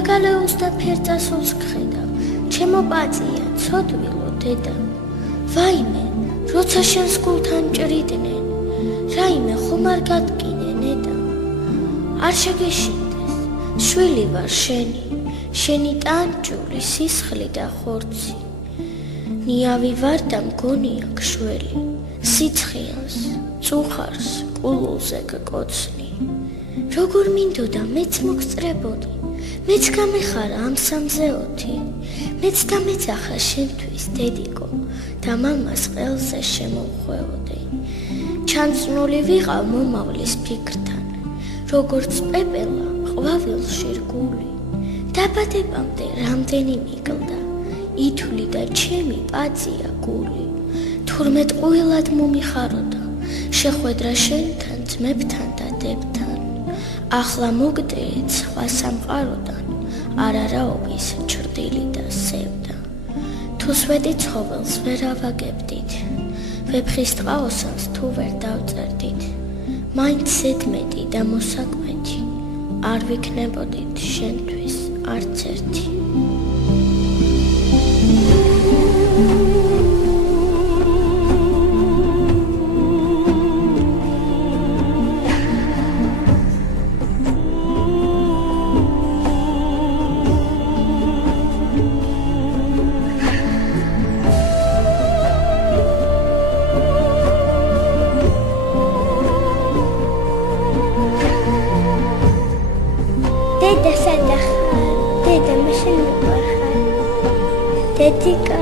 გაგალეულს და ფერწასულს გხედავ, ჩემო პაწია, ცოდვილო დედა. ვაიმე, როცა შენს გულთან ჭრიდნენ, რაიმე ხომ არ გადგინე ნედა. არ შეგეშინდეს, შვილი ვარ შენი ტანჯული, სისხლი და ხორცი. ნიავი ვარ და მგონია გშველი, სიცხიანს, წუხარს, ყულულზე გკოცნი. როგორ მინდოდა მეც მოგწრებოდი, მეც გამეხარა ამ სამზე ოთი, მეც დამეძახა შენთვის დედიკო და მამას ყელზე შემოვხვევოდი. ჩანწნული ვიყავ მომავლის ფიქრთან, როგორც პეპელა ყვავილში რგული. დაბადებამდე რამდენი მიკლდა, ითვლიდა ჩემი პაწია გული. თურმე ტყუილად მომიხაროდა, შეხვედრა შენთან, ძმებთან და დებთან. ახლა მოგდეეთ სხვა სამყაროდან, არარაობის ჩრდილი და სევდა. თუ სვეტი ცხოველს ვერ ავაგებდით, ვეფხის ტყაოსანს თუ ვერ დავწერდით, მაინც ზედმეტი და მოსაკვეთი არ ვიქნებოდით შენთვის არც ერთი. დედა სადახარ, დედა მე შენ მიყვარხარ, დედიკა